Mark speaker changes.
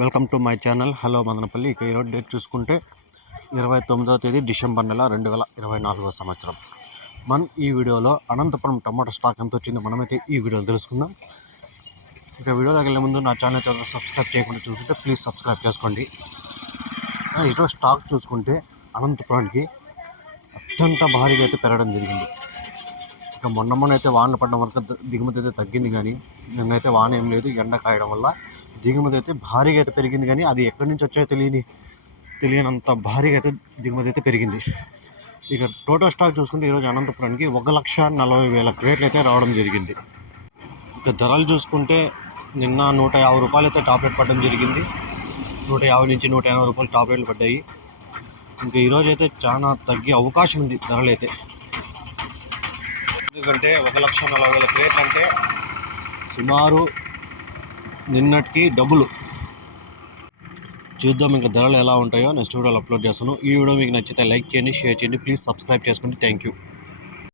Speaker 1: Welcome to my channel. Hello Madanapalle. ఇక ఈరోజు date చూసుకుంటే ఇరవై తొమ్మిదవ తేదీ డిసెంబర్ నెల రెండు వేల ఇరవై నాలుగో సంవత్సరం. మనం ఈ వీడియోలో అనంతపురం టమాటో స్టాక్ ఎంత వచ్చిందో మనమైతే ఈ వీడియోలో తెలుసుకుందాం. ఇక వీడియోలోకి వెళ్ళే ముందు నా ఛానల్ అయితే సబ్స్క్రైబ్ చేయకుండా చూస్తుంటే ప్లీజ్ సబ్స్క్రైబ్ చేసుకోండి. ఈరోజు స్టాక్ చూసుకుంటే అనంతపురానికి అత్యంత భారీగా అయితే పెరగడం జరిగింది. ఇక మొన్న మొన్న అయితే వానలు పడడం వరకు దిగుమతి అయితే తగ్గింది కానీ నిన్నైతే వాన ఏం లేదు ఎండ కాయడం వల్ల దిగుమతి అయితే భారీగా అయితే పెరిగింది కానీ అది ఎక్కడి నుంచి వచ్చాయో తెలియని తెలియనంత భారీగా అయితే దిగుమతి అయితే పెరిగింది. ఇక టోటల్ స్టాక్ చూసుకుంటే ఈరోజు అనంతపురానికి ఒక లక్ష నలభై వేల క్రేట్లు అయితే రావడం జరిగింది. ఇక ధరలు చూసుకుంటే నిన్న నూట యాభై రూపాయలు అయితే టాప్లెట్ పడడం జరిగింది. నూట యాభై నుంచి నూట ఎనభై రూపాయలు టాబ్లెట్లు పడ్డాయి. ఇంకా ఈరోజు అయితే చాలా తగ్గే అవకాశం ఉంది ధరలు అయితే. ఎందుకంటే ఒక లక్ష నలభై వేల క్రేట్లు అంటే సుమారు నిన్నటికి డబ్బులు. చూద్దాం ఇంకా ధరలు ఎలా ఉంటాయో నెక్స్ట్ వీడియోలో అప్లోడ్ చేస్తాను. ఈ వీడియో మీకు నచ్చితే లైక్ చేయండి షేర్ చేయండి. ప్లీజ్ సబ్స్క్రైబ్ చేసుకోండి థ్యాంక్ యూ